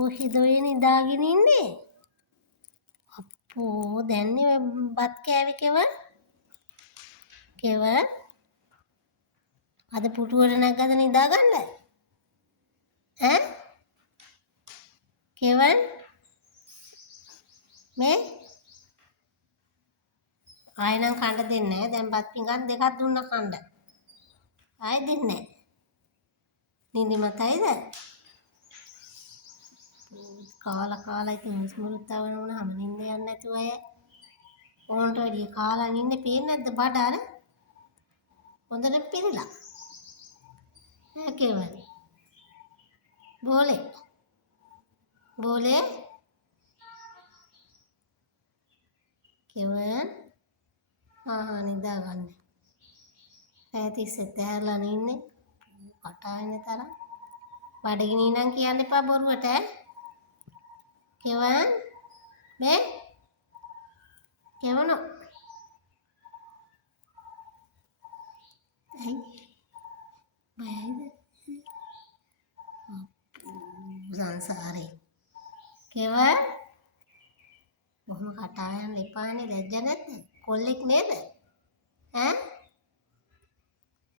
කොහෙද ඔය නිදාගෙන ඉන්නේ? අප්පෝ දැන්නේ බත් කෑවේ කෙවල්? කෙවල්? අද පුටුවට නැග්ගද නිදාගන්න? ඈ? කෙවල්? මේ ආයෙනම් කන්න දෙන්නේ නැහැ. දැන් බත් පිඟන් දෙකක් දුන්නා කන්න. ආයෙ දෙන්නේ නැහැ. නිදිමතයිද? කාලා ඉතින් මුස්මුරුත් තවන වුණාම නිින්ද යන්නේ නැතුව අය ඕන්ට වැඩිය කාලා නින්නේ පේන්නේ නැද්ද බඩ අර? හොඳට පිරিলা. ඈ කෙවල්. බෝලේ. බෝලේ. කෙවල්. නිදාගන්න. ඈ තිස්සෙත් ඇහැරලා ඉන්නේ. කටායන තරම්. බඩගිනි නම් කියන්න එපා බොරුවට ඈ. කෙවල්. මේ කෙවණෝ. ඇයි? බයයිද? සංසාරේ. කෙවල්. කොහොම කටායන්න එපානේ ලැජ්ජ නැද්ද? කොල්ලෙක් නේද? ඈ